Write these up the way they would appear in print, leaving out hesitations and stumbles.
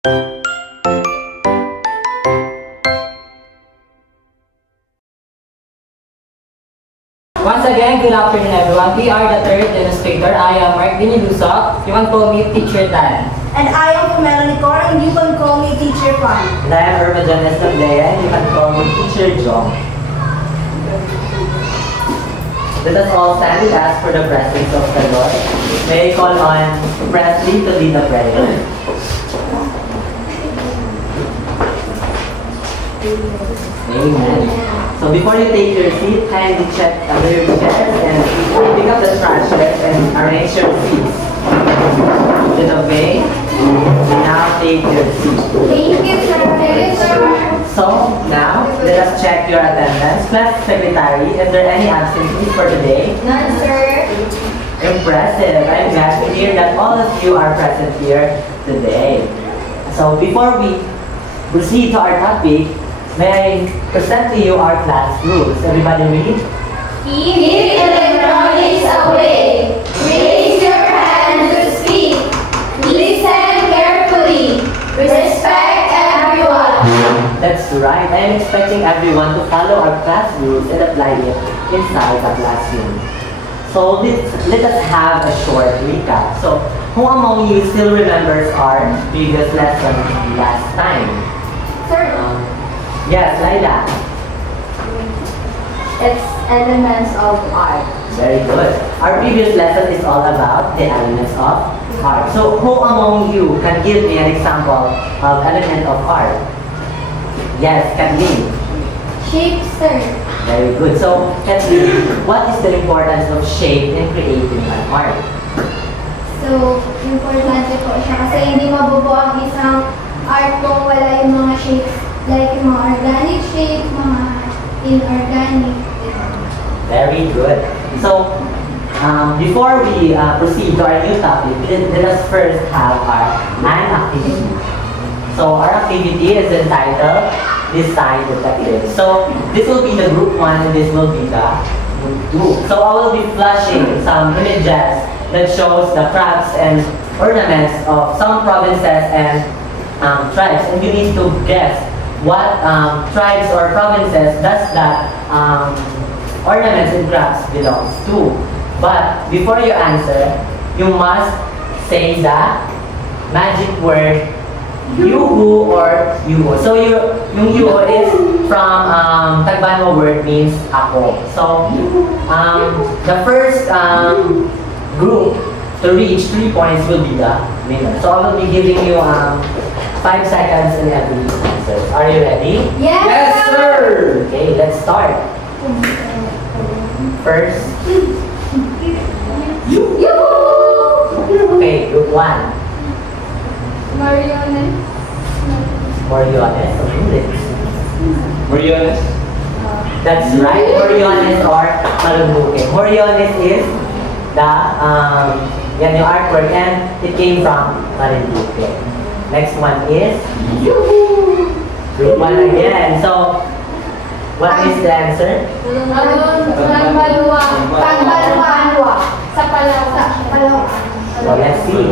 Once again, good afternoon everyone. We are the third demonstrator. I am Mark Diniluso. You can call me Teacher Dan. And I am Melanie Cor, and you can call me Teacher Fan. And I am Irma Jones Nablea, and you can call me Teacher Jong. Let us all stand and ask for the presence of the Lord. May I call on Presley to lead the prayer. Amen. So before you take your seat, kindly check under your chairs and pick up the trash and arrange your seats. In a way, now take your seat. Thank you, sir. So now, let us check your attendance. Class Secretary, is there any absences for today? None, sir. Impressive. I'm glad to hear that all of you are present here today. So before we proceed to our topic, may I present to you our class rules. Everybody read? Keep electronics away. Raise your hand to speak. Listen carefully. Respect everyone. That's right. I am expecting everyone to follow our class rules and apply it inside the classroom. So let us have a short recap. So who among you still remembers our previous lesson last time? Sir, Yes, Laila. it's elements of art. Very good. Our previous lesson is all about the elements of art. So who among you can give me an example of element of art? Yes, Kathleen. Shape, sir. Very good. So, Kathleen, what is the importance of shape in creating an art? So, importante po siya kasi hindi mabubuo ang isang art kung wala yung mga shapes. Like yung mga organic shapes, mga inorganic. Very good. So, before we proceed to our new topic, let us first have an activity. So, our activity is entitled Design Detective. So, this will be the group 1 and this will be the group 2. So, I will be flashing some images that shows the crafts and ornaments of some provinces and tribes. And you need to guess what tribes or provinces does that ornaments and crafts belongs to. But before you answer, you must say the magic word yuhu or yuho. So yung yuho is from Tagbanwa word means ako. So the first group to reach 3 points will be the winner. So I will be giving you 5 seconds in every answer. Are you ready? Yes, Yes, sir! Okay, let's start. First, okay, group 1. Marionettes. Moriones. Moriones? That's right, Moriones or Malumbuke. Moriones is the yan yung artwork and it came from Marinduque. Next one is group 1 again. So, what is the answer? Pagbaluan. Sa Palawan. So, let's see.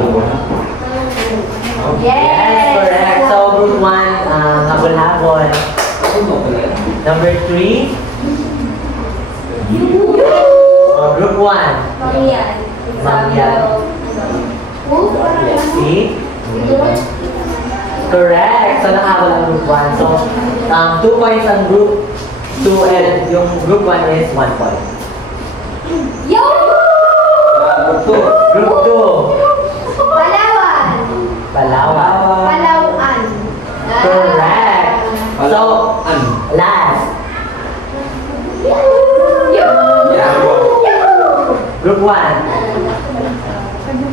Yes! Correct. So, group 1, habol-habol. Number 3, group 1. Marian. Let's see. Correct. So, nakahabol ang group 1. So, 2 points ang group 2 and yung group 1 is 1 point. Group 2. Palawan. Correct. So, last. Group 1.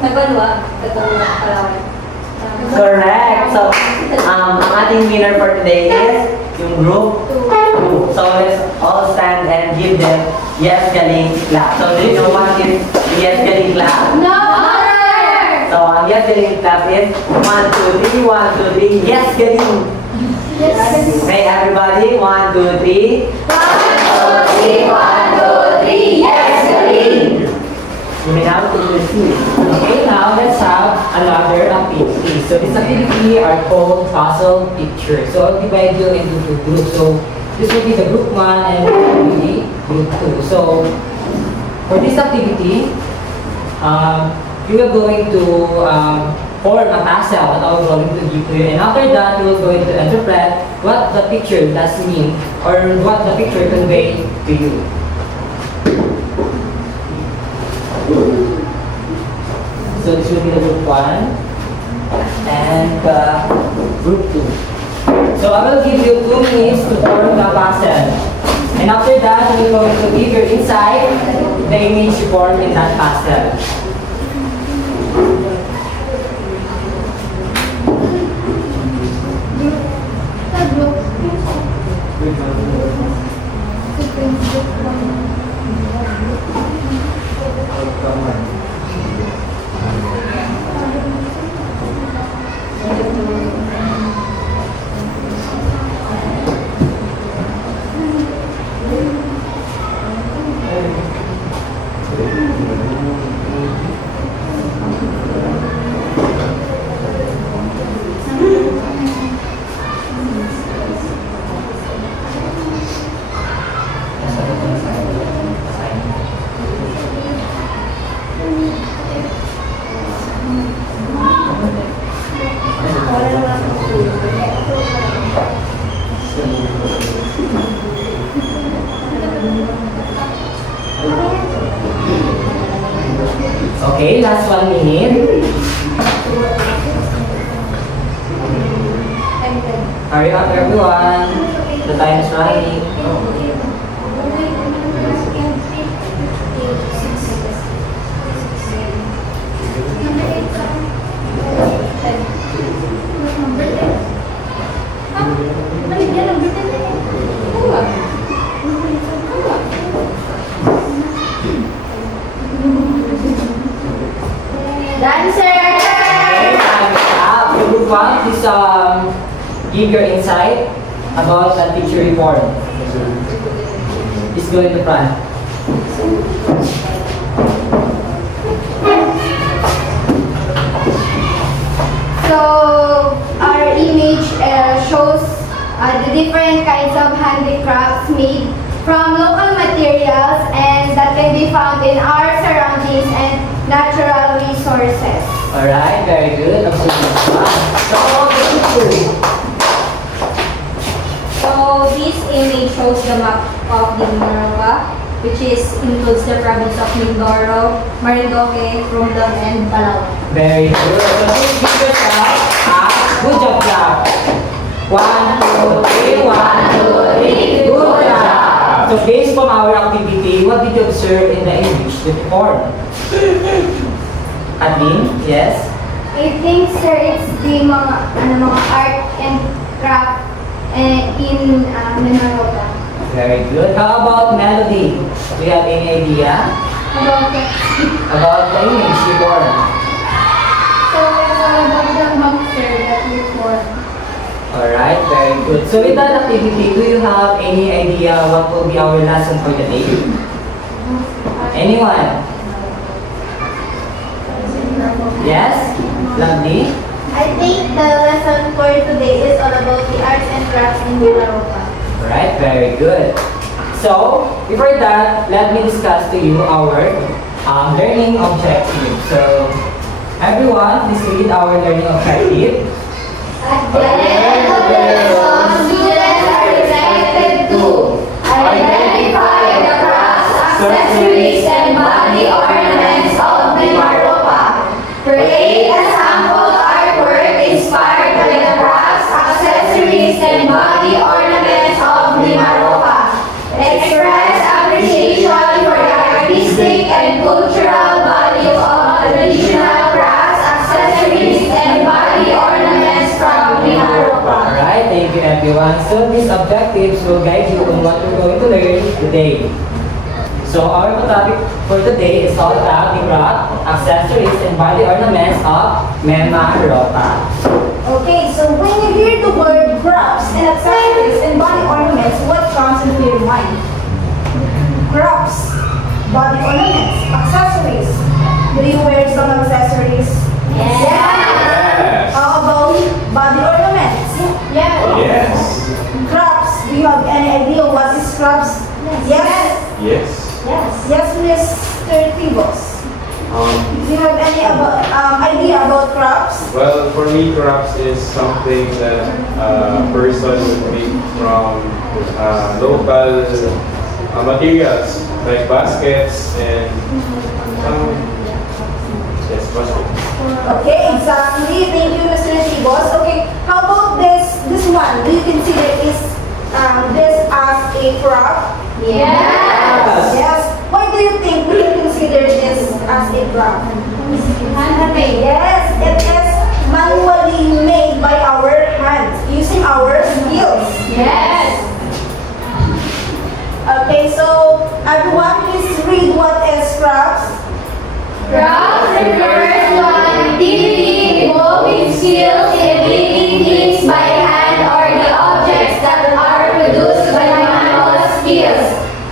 Palawan. Correct. So, ang ating winner for today is yung group 2. So, let's all stand and give them yes galing clap. So, do you know what is yes galing clap? No! So, ang yes galing clap is 1, 2, 3, 1, 2, 3, yes galing. Yes. Okay, everybody, 1, 2, 3. 1, 2, 3, 1, 2, 3, yes, galing! You may now proceed. Okay, now let's have another activity. So this activity are called puzzle pictures. So I'll divide you into two groups. So this will be the group 1 and this will be group 2. So for this activity, you are going to form a puzzle that I'm going to give to you. And after that, you are going to interpret what the picture does mean or what the picture convey to you. So this will be the group 1 and group 2. So I will give you 2 minutes to form the puzzle. And after that, you are going to give your insight, the image you form in that puzzle. Okay, last 1 minute. Hurry up everyone. The time is running. Please give your insight about the picture you formed. Please go in the front. So our image shows the different kinds of handicrafts made from local materials and that can be found in our surroundings and natural resources. Alright, very good. So this image shows the map of the Mimaropa, which includes the province of Mindoro, Marinduque, Romblon, and Palau. Very good. So please give yourself a good job clap. 1, 2, 3, 1, 2, 3, good job. So based from our activity, what did you observe in the image that you formed? Admin, yes? I think, sir, it's the mga art and craft in Mimaropa. Very good. How about Melody? Do you have any idea about the image you formed? So it's all about the monster that we formed. Alright, very good. So with that activity, do you have any idea what will be our lesson for the day? Anyone? Yes? Lovely? I think the lesson for today is all about the arts and crafts in Mimaropa. Alright, very good. So, before that, let me discuss to you our learning objective. So, everyone, please read our learning objective. At the end of the lesson, students are expected to identify the crafts, accessories, and body ornaments of Mimaropa. Create a sample artwork inspired by the crafts, accessories, and body ornaments of Mimaropa. Express appreciation for the artistic and cultural value of traditional crafts, accessories, and body ornaments from Mimaropa. Alright, thank you everyone. So, these objectives will guide you on what we're going to learn today. So, our topic for today is all about the craft, accessories, and body ornaments of Mimaropa. Okay, so when you hear the word crafts and accessories and body ornaments, what comes into your mind? Crafts, body ornaments, accessories, Do you wear some accessories? Yes. How about body ornaments? Yes. Crafts. Do you have any idea what is crafts? Yes. Yes. Yes, Mr. Tibos. Do you have any idea about crafts? Well, for me, crafts is something that a person would make from local materials like baskets and yes, baskets. Okay, exactly. Thank you, Mr. Tibos. Okay, how about this one? Do you consider this as a craft? Yes. Why do you think we can consider this as a craft? Yes, it is manually made by our hands, using our skills. Okay, so everyone please read what is crafts. Craft refers to an activity involving skills in making things by hand or the objects that are produced by manual skills.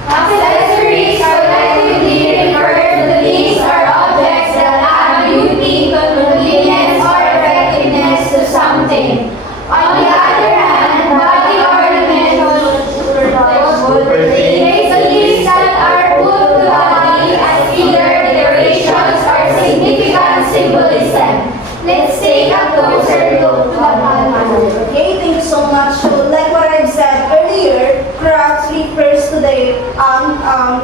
Accessories collectively refer to the things or objects that add beauty, convenience, or effectiveness to something. On the other hand, body ornaments things that are put to the body as either decorations or significant symbolism. Let's take a closer look at one. Okay, thank you so much. So, like what I've said earlier, crafts refers to the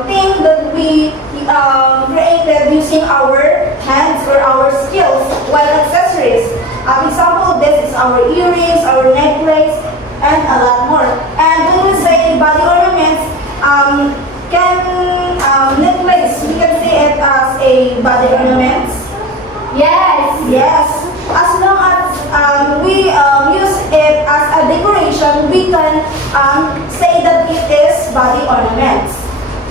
thing that we created using our hands or our skills, while accessories. Example, this is our earrings, our necklace, and a lot more. And when we say body ornaments, necklace, we can say it as a body ornaments. Yes. As long as we use it as a decoration, we can say that it is body ornaments.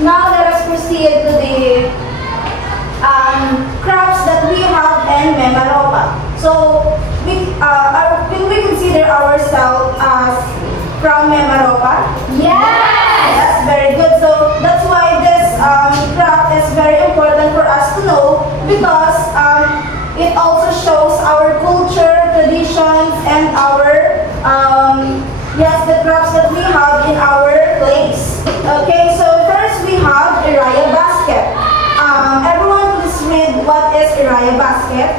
Now let us proceed to the crafts that we have in Memaropa. So can we consider ourselves as from Memaropa? Yes, very good. So that's why this craft is very important for us to know, because it also shows our culture, traditions, and our the crafts that we have in our place. Okay, so first we have Iraya basket. Everyone please read what is Iraya basket.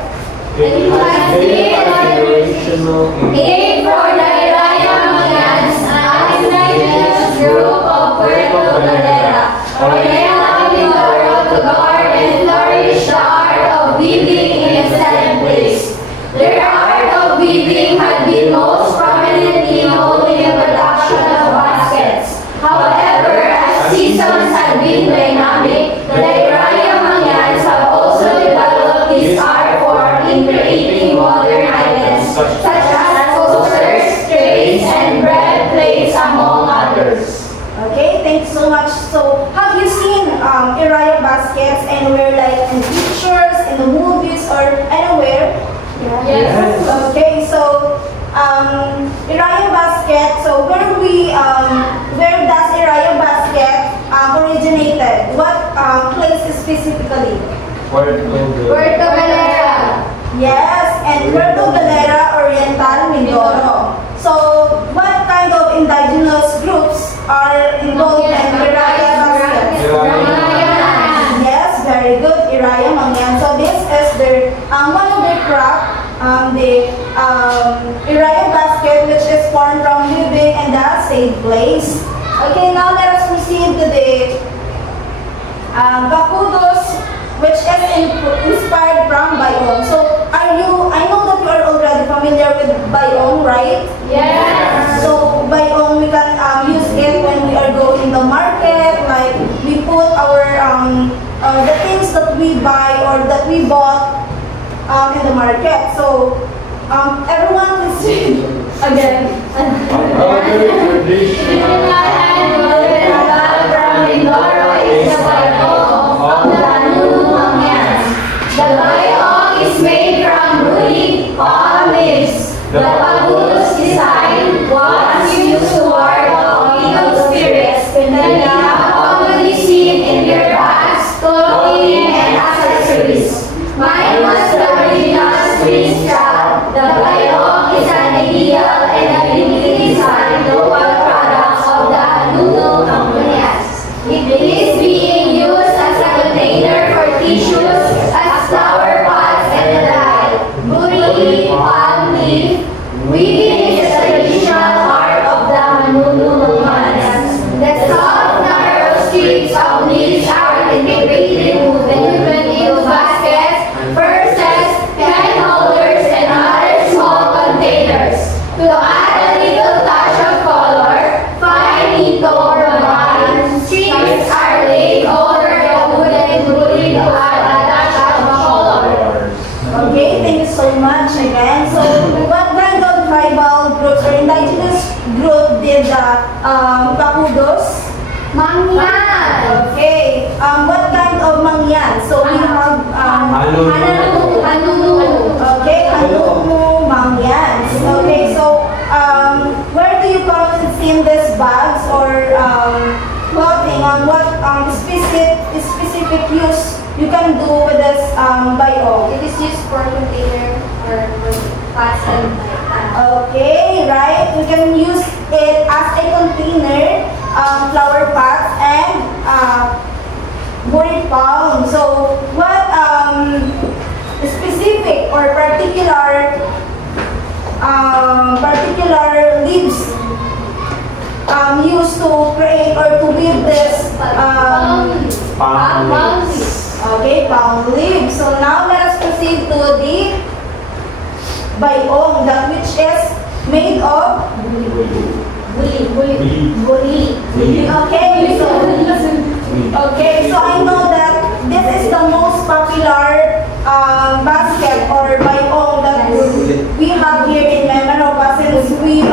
It has been a generational Aid for the Iraya Mayans, an indigenous group of Puerto Galera, Oriental Mindoro, to guard and flourish the art of weaving in a set place. Their art of weaving had been most prominently known in the production of baskets. However, as seasons had been dynamic, the Iraya Mayans have also developed this art form in creating modern items such as coasters, trays, and bread plates, among others. Okay, thanks so much. So, have you seen Iraya baskets anywhere, like in pictures, in the movies, or anywhere? Yes. Okay, so Iraya basket. So where does Iraya basket originated? What place specifically? Puerto Galera. Yes, and Puerto Galera, Oriental Mindoro. So, what kind of indigenous groups are involved in Iraya basket? Yes, very good, Iraya Mangyan. So this is their one of their craft, the Iraya basket, which is formed from weaving in the same place. Okay, now let us proceed to the Bakudos, which is inspired from Bayong. So I know that you are already familiar with Bayong, right? Yes. So Bayong, we can use it when we are going in the market, like we put our the things that we buy or that we bought in the market. So everyone is again. The bayong is made from woody palm leaves. The Bakudos design was used to ward off evil spirits that are commonly seen in their bags, clothing, and accessories. To add a little touch of color, fine into the body. Strings are laid over the wooden booty to add a touch of color. Okay, thank you so much again. So, what kind of tribal groups or indigenous group did the Pakudos? Mangyan. Okay, what kind of Mangyan? So, we have Hanunu. okay, Hanunu Mangyans. Okay, so where do you commonly see these bags or clothing on what specific use you can do with this bio? It is used for container or for pots and Okay, right. We can use it as a container, flower pots, and wood palm. So, what specific or particular leaves used to create or to weave this? Okay, palm leaves. So now let us proceed to the bayong, that which is made of Okay, so I know that this is the most popular basket or bayong that we have here in Manoroba, since we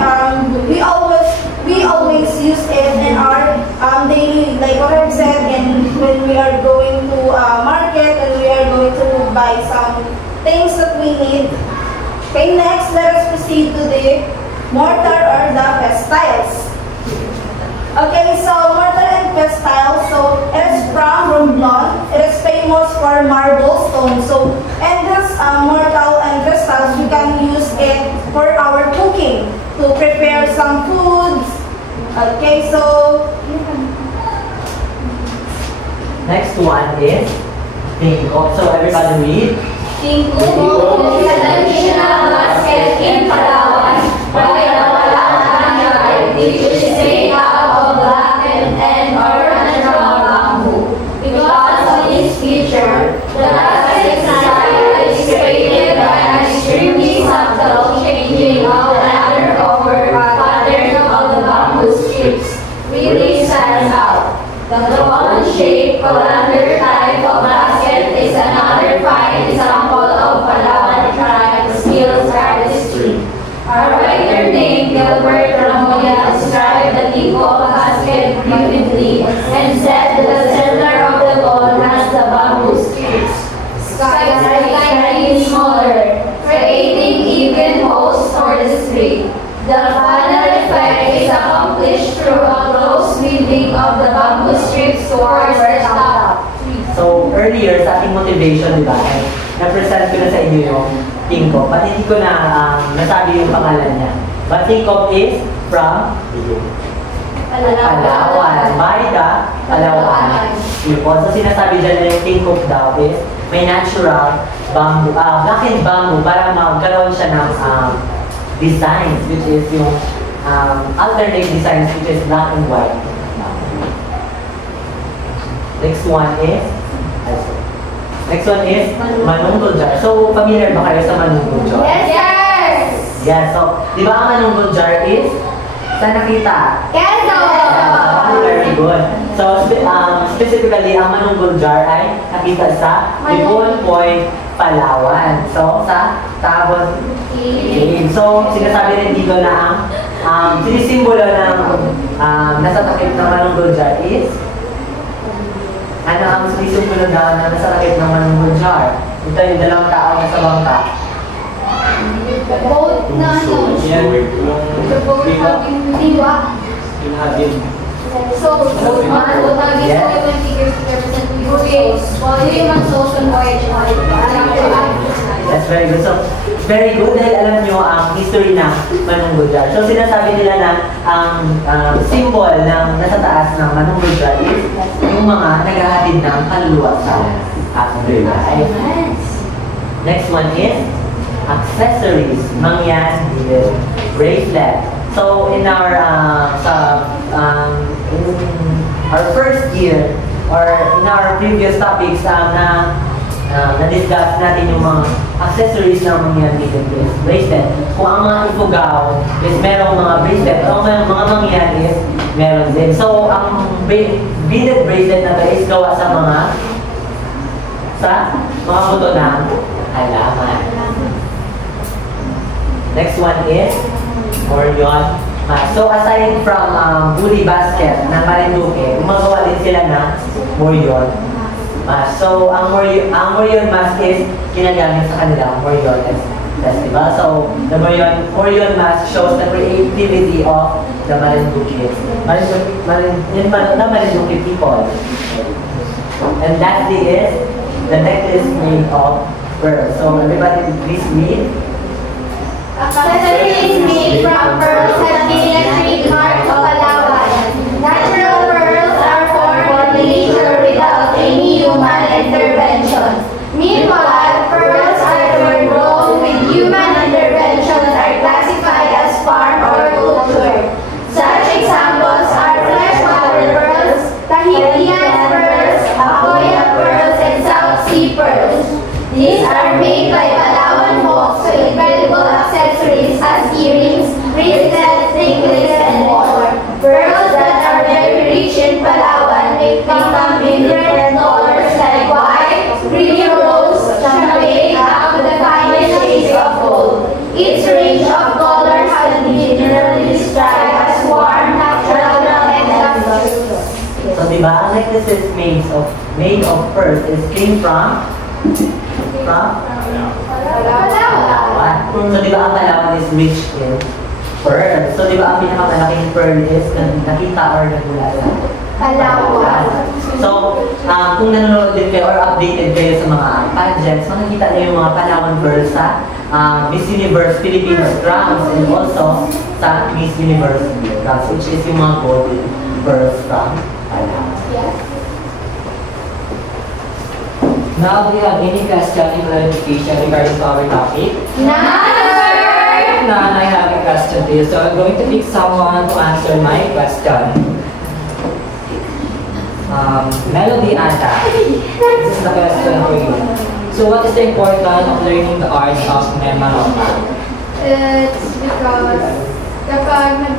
always use it in our daily, like what I've said, and when we are going to market and we are going to buy some things that we need. Okay, next let us proceed to the mortar or the pestiles. Okay, so mortar and pestle, so it is from Romblon. It is famous for marble stone. So, and this mortar and pestles, we can use it for our cooking to prepare some foods. Okay, so Next one is tingkop. So everybody read. Tingkop is a traditional basket in Palawan by the Walaan which is made out of blackened and or natural bamboo. Because of this feature, the basket style is created by an extremely subtle changing of the ladder over pattern of the bamboo strips. Really stands out. The cone shaped colander type of basket is another fine example of Palawan tribe skills artistry. Our writer named Gilbert Ramoya described the tingkop basket vividly and said that the center of the cone has the bamboo strips. Skies are slightly smaller, creating even holes for the string. The final effect is accomplished through a close weaving of the bamboo strips towards the top. So earlier sa ating motivation, di ba, ay na-present ko na sa inyo yung tingkop. But hindi ko na nasabi yung pangalan niya. But tingkop is from Palawan. By the Palawan people. So sinasabi dyan na yung tingkop daw is may natural bamboo, blackened bamboo para magkaroon siya ng designs, which is yung alternate designs, which is black and white. Next one is manunggol jar. So, familiar ba kayo sa manunggol jar? Yes! Yes. So, di ba ang manunggol jar is? Saan nakita? Quezon! Very good. So, specifically, ang manunggol jar ay nakita sa Libon Point, Palawan. So, sa Tabon Cave. So, sinasabi rin dito na ang sinisimbolo ng nasa takip ng manunggol jar is ano ang sinisimbolo daw na nasa takip ng manunggol jar? Ito yung dalawang tao na sa bangka. The boat na ano? The boat having diwa. So, boat having Yes. 7 figures represent yung social voyage. That's very good. So, very good dahil alam nyo ang history ng manunggol jar. So, sinasabi nila na ang symbol ng nasa taas ng manunggol jar is yung mga naghahatid ng kaluluwa sa afterlife. Next one is accessories. Mangyan, bracelet. So, in our in our first year or in our previous topics na na-discuss natin yung mga accessories na mangyayari dito is bracelet. Kung ang mga ifugaw is merong mga bracelet, o ang mga mangyayari is meron din. So, ang beaded bracelet na to is gawa sa mga buto ng halaman. Next one is Morion mask. So, aside from Bully Basket ng Marinduque, gumagawa din sila ng Morion mask. So, ang Morion mask is ginagamit sa kanilang Moriones Festival. So, the Morion mask shows the creativity of the Marinduque people. And lastly is the necklace made of pearls. So, everybody please read. Accessories made from pearls have been a trademark of Palawan. Natural pearls are formed in nature without any human intervention. Meanwhile, pearls are grown with human intervention are classified as farm or culture. Such examples are freshwater pearls, Tahitian pearls, Akoya pearls, and South Sea pearls. These are made by Palawan folks with valuable accessories as earrings, bracelets, necklaces, and more. Pearls that are very rich in Palawan may come in different colors like white, creamy rose, champagne, up to the finest shades of gold. Each range of colors has been generally described as warm, natural, and luxurious. So, diba, ang necklaces made of pearls is came from Palawan. So, di ba ang Palawan is rich in pearl? So, di ba ang pinakamalaking pearl is nakita or nagmula sa Palawan. So, kung nanonood din kayo or updated kayo sa mga pageants, makikita niyo yung mga Palawan pearls sa Miss Universe Philippines Crowns and also sa Miss Universe Crowns, which is yung mga golden pearls from Palawan. Yes. Now, do you have any question and clarification regarding to our topic? None. None, I have a question to you. So I'm going to pick someone to answer my question. Melody Ata, this is the question for you. So what is the importance of learning the art of Memaropa? It's because kapag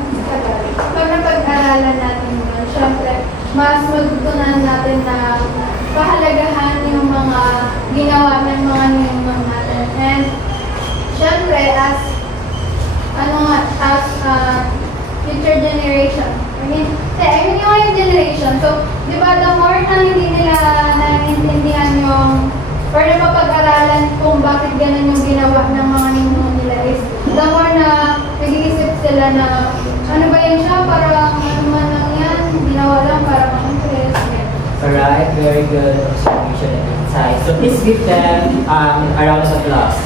napag-aralan natin yun, syempre, mas matutunan natin na pahalagahan yung mga ginawa ng mga ninong natin. And syempre, as future generation, I mean yung generation. So, di ba, the more na hindi nila naiintindihan yung or napapag-aralan kung bakit ganun yung ginawa ng mga ninong nila is the more na nag-iisip sila na ano ba yan siya, parang ano man lang yan, ginawa lang para mag-interest. Alright, very good observation and insight. So please give them a round of applause.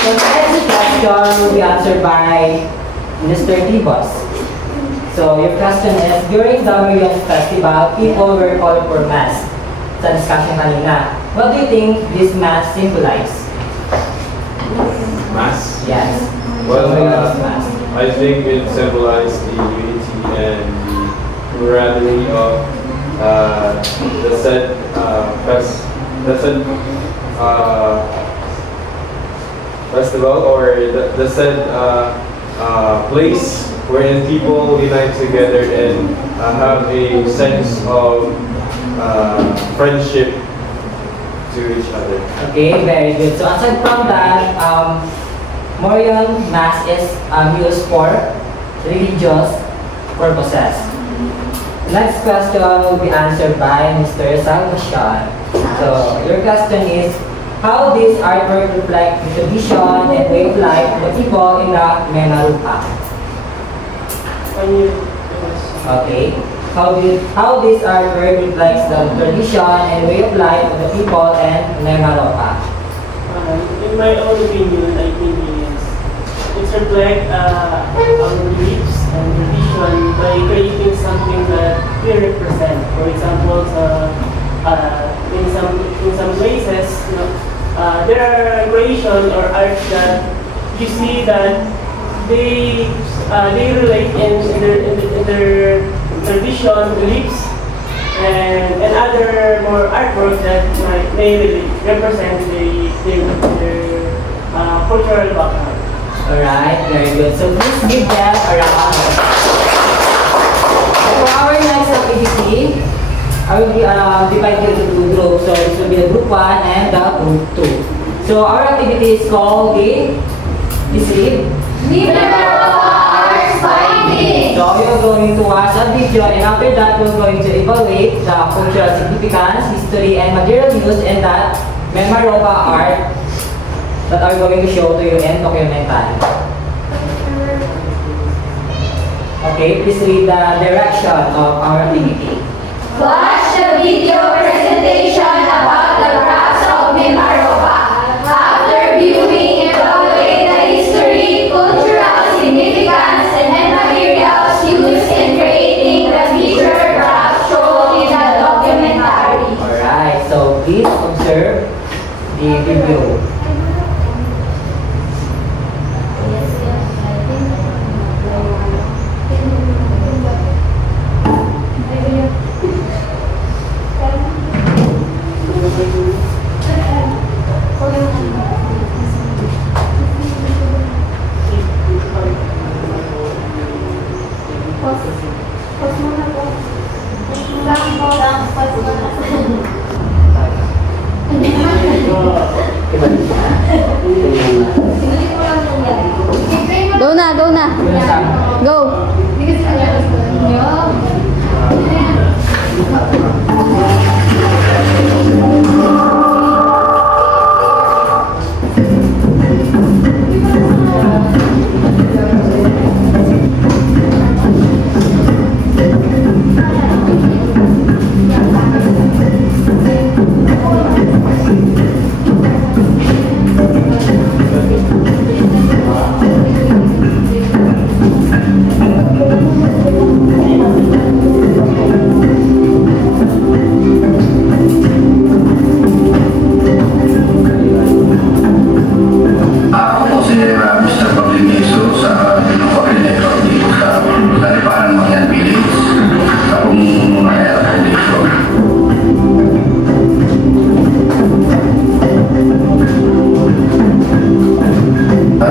So the next question will be answered by Mr. Tibos. So your question is, during the Morion Festival, people wear colorful masks. Sa discussion kanina, what do you think this mask symbolize? Mass? Yes. Well, Morion mask. I think it symbolizes the unity and the camaraderie of the said festival or the said place wherein people unite together and have a sense of friendship to each other. Okay, very good. So aside from that, Morion mask is used for religious purposes. Next question will be answered by Mr. Salvation. So your question is, how this artwork reflects the tradition and way of life of the people in the Menarupa? Okay. How this artwork reflects the tradition and way of life of the people in Menarupa? In my own opinion, I think it reflects our beliefs and tradition by creating something that we represent. For example, in some places, you know, there are creation or art that you see that they relate in their tradition, beliefs, and other more artworks that may really represent their cultural background. Alright, very good. So please give them a round. For our next activity, I will be divided into two groups. So this will be the group 1 and the group 2. So our activity is called the Sleep. Minerva Finding. So we are going to watch a video, and after that we're going to evaluate the cultural significance, history, and material use in that Minerva art that are going to show to you in documentary. Okay, please read the direction of our activity. Watch the video presentation about the crafts of Minerva. After viewing, evaluate the history, cultural significance, and materials used in creating the featured crafts shown in the documentary. Alright, so please observe the video. Go na, go na. Go.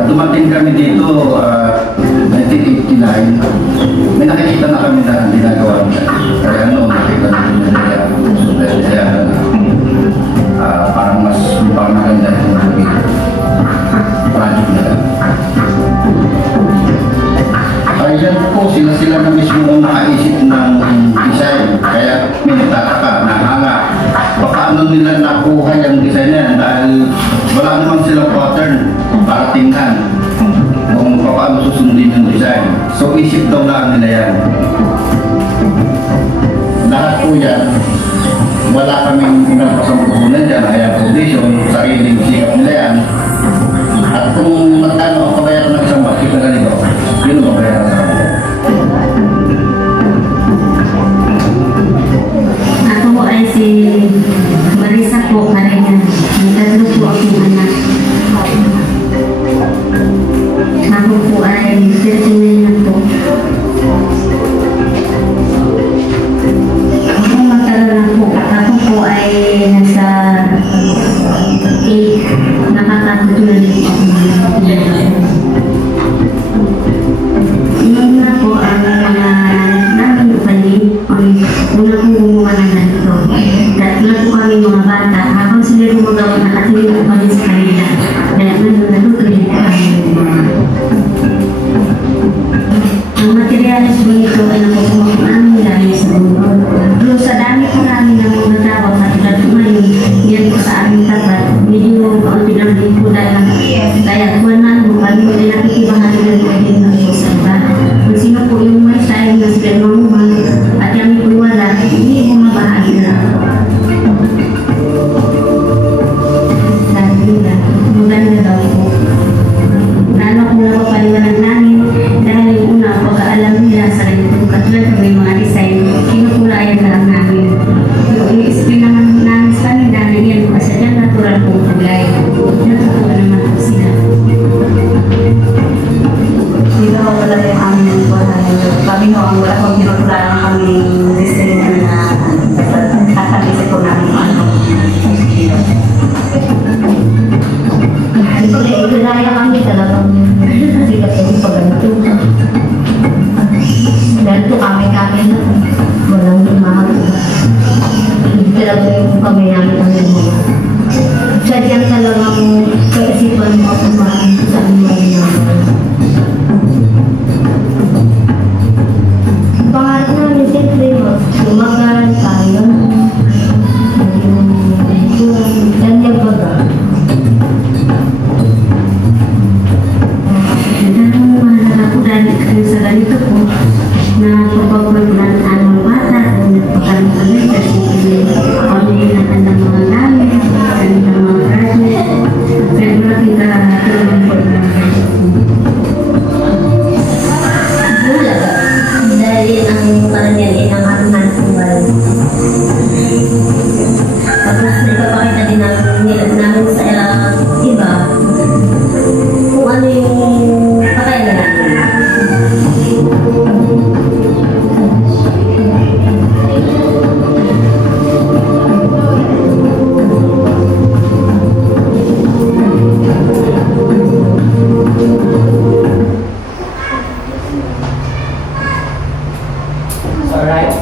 Dumating kami dito 1989. May nakikita na kami na ginagawa nila. Kaya nakita namin nila parang mas maganda yung project nila. Yan po, sila na mismo ang nakaisip ng design. Kaya may nagtataka na baka ano nila nakuha yung design yan dahil wala naman silang pattern para tingnan kung paano susundin yung design. So isip daw lang nila yan. Lahat po yan, wala kaming pinapasampunan dyan, kaya foundation, sariling sikap nila yan. At kung magkano ang kabayaran ng isang basket na ganito, yun ang kabayaran sa kanila. Ako po ay si Marisa po, Karena. Nagtatlo po akong anak. Ako po ay 39 na po. Ako magkaroon na po. Ako po ay nasa 8. Nakakatutunan po ako. Noon na po ang mga namin upaling. Una po gumawa ng ganito. Tatlo po kami mga bata. Habang sila gumagawa, nakatingin po kami sa kanila. Kaya natutuloy po kami. Ang materialis po ito ay nakukuha po namin galing sa mundo. Pero sa dami po namin ng mga tawag at tulad po ngayon, yan po sa aming tapat. Medyo kaunti lang din po dahil kaya buwan na po kami po ay nakikibahagi ng po din ng po sa iba. Kung sino po yung may style na sila mamuhan at yan po wala, hindi po mabahagi na ako. Sabi nila, maganda daw po. Lalo kung napapaliwanag namin dahil yung una, pagkaalam nila sa ganitong katulad ng may mga design, kinukulayan na lang namin. Yung i-explain naman namin sa kanila na yan po kasi yan natural pong kulay. Natutuwa naman po sila. Dito ko wala yung amin po. Kami ho, ang wala kong kinukulayan kami design na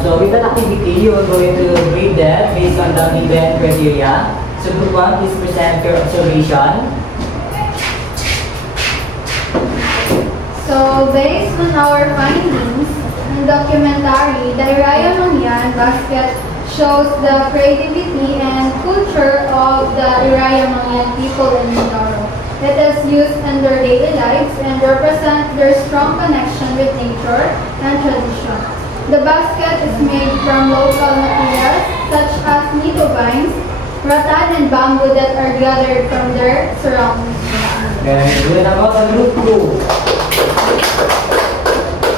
So with that activity, you are going to grade them based on the given criteria. So group 1, please present your observation. So, based on our findings in documentary, the Iraya Mangyan basket shows the creativity and culture of the Iraya Mangyan people in Mindoro. It is used in their daily lives and represent their strong connection with nature and tradition. The basket is made from local materials such as nito vines, rattan, and bamboo that are gathered from their surroundings. Very good. About the group 2.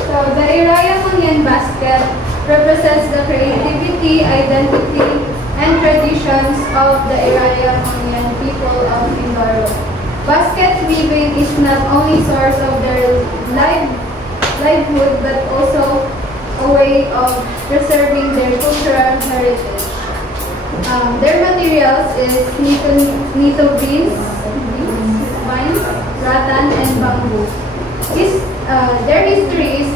So, the Iraya Mangyan basket represents the creativity, identity, and traditions of the Iraya Mangyan people of Mindoro. Basket weaving is not only source of their livelihood but also a way of preserving their cultural heritage. Their materials is nito vines, rattan, and bamboo. Their history is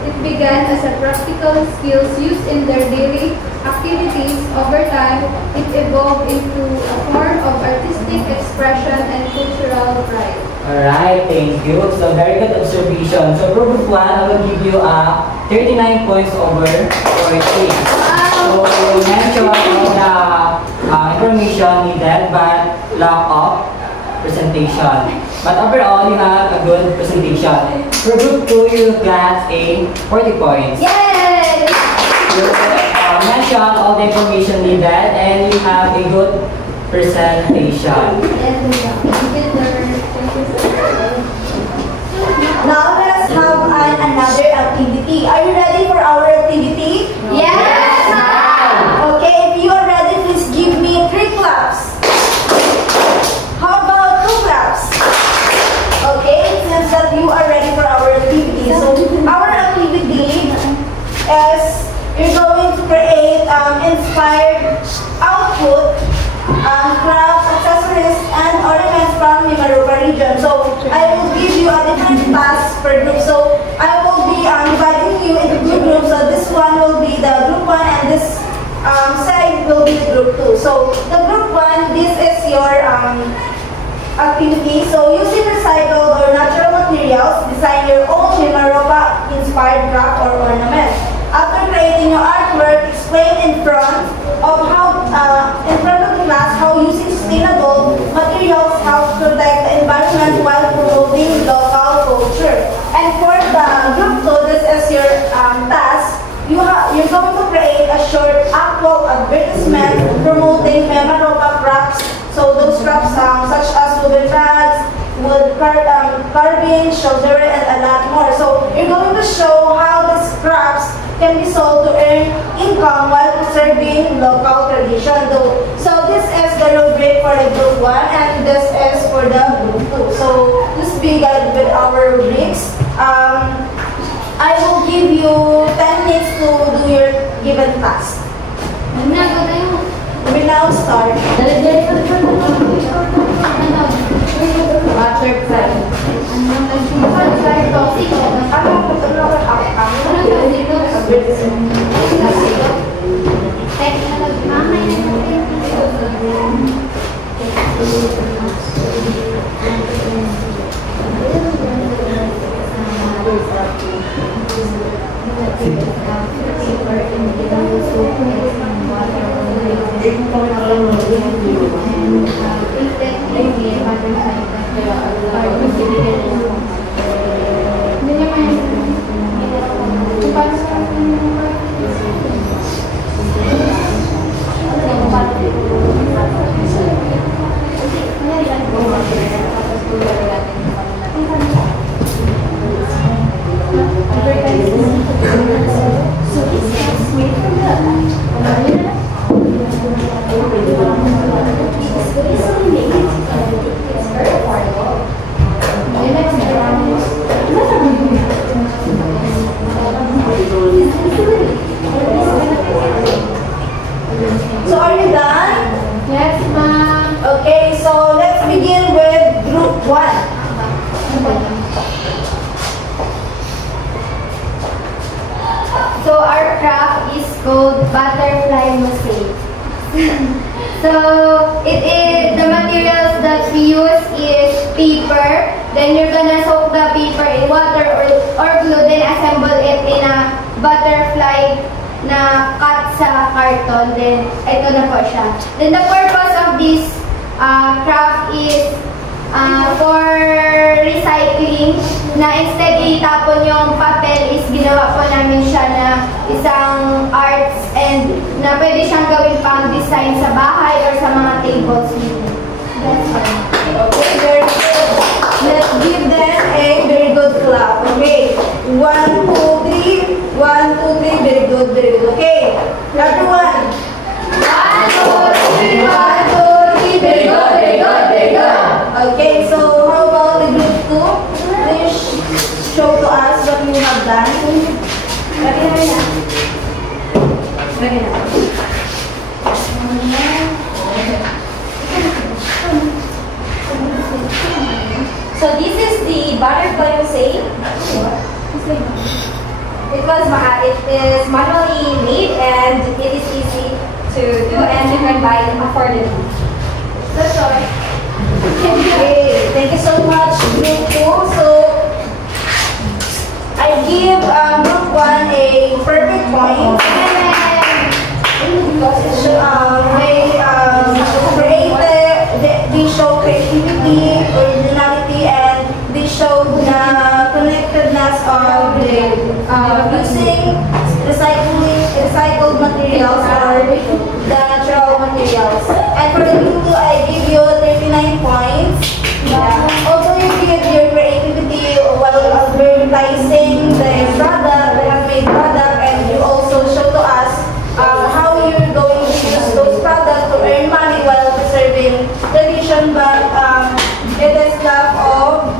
it began as a practical skills used in their daily activities. Over time, it evolved into a form of artistic expression and cultural pride. Alright, thank you. So very good observation. So for group 1, I will give you 39 points over 40. So you mentioned all the information needed but lack of presentation. But overall, you have a good presentation. For group 2, you got a 40 points. Yay! You mentioned all the information needed and you have a good presentation. Now let us have another activity. Are you ready for our activity? Yes, ma'am. Okay, if you are ready, please give me 3 claps. How about 2 claps? Okay, it seems that you are ready for our activity. So our activity is you're going to create inspired output, crafts, accessories, and ornaments from Mimaropa region. So I will give you a different task per group. So I will be dividing you into 2 groups. So this one will be the group 1 and this side will be the group 2. So the group 1, this is your activity. So using recycled or natural materials, design your own Mimaropa inspired craft or ornament. After creating your artwork, explain in front of the class how using sustainable materials helps protect the environment while promoting local culture. And for the group 2, this is your task. You're going to create a short actual advertisement promoting Mimaropa crafts. So those crafts such as wooden bags, wood carving, shelter, and a lot more. So you're going to show how these crafts can be sold to earn income while preserving local tradition. So this is the rubric for the group 1 and this is for the group 2. So just be guided with our rubrics. I will give you 10 minutes to do your given task. We now start. Next called Butterfly Mosaic. So the materials that we use is paper. Then you're gonna soak the paper in water or glue, then assemble it in a butterfly na cut sa carton. Then ito na po siya. Then the purpose of this craft is for recycling, na instead itapon yung papel is ginawa po namin siya na isang arts and na pwede siyang gawin pang design sa bahay or sa mga tables. That's all. Okay, very good. Let's give them a very good clap. Okay, 1, 2, 3. 1, 2, 3. Very good, very good. Okay, everyone. 1, 2, 3, 1, 2, 3. Very good, very good, very good. Okay, so how about the group 2? Please show to us what you have done. So this is the butterfly mosaic. It is manually made and it is easy to do and you can buy it affordably. So sorry. Okay, thank you so much, group 2. So I give group 1 a perfect point. They show creativity, originality, and they show the connectedness of using recycled materials or the natural materials. And for the group 2, I give you 39 points. Also, you give your creativity while advertising the product, the handmade product, and you also show to us how you're going to use those products to earn money while preserving tradition, but it is lack of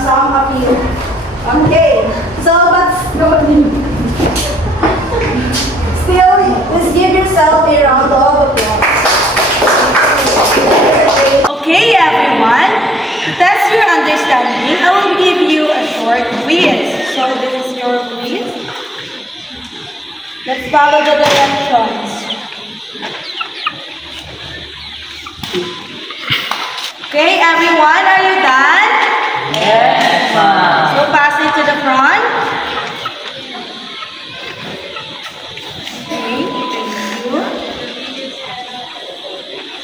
some appeal. Okay, so but still, please give yourself a round of applause. Okay, everyone, to test your understanding, I will give you a short quiz. So this is your quiz. Let's follow the directions. Okay, everyone, are you done? Yes, ma'am. So pass it to the front. Okay, thank you.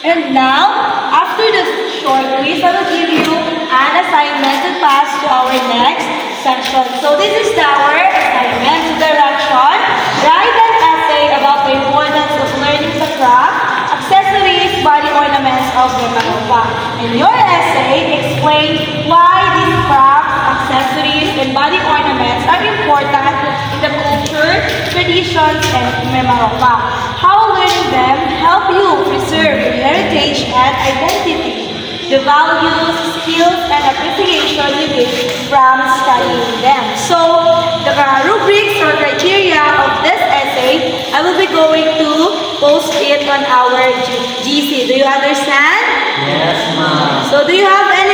And now, after this short quiz, I will give you an assignment to pass to our next section. So this is our assignment direction. Write an essay about the importance of learning the craft, accessories, body ornaments of the Maropa. In your essay, explain why these crafts, accessories, and body ornaments are important in the culture, traditions, and Maropa. How learning them help you preserve your heritage and identity, the values, skills, and appreciation you get from studying them. So, the rubrics or criteria of this essay, I will be going to post it on our GC. Do you understand? Yes, ma'am. So, do you have any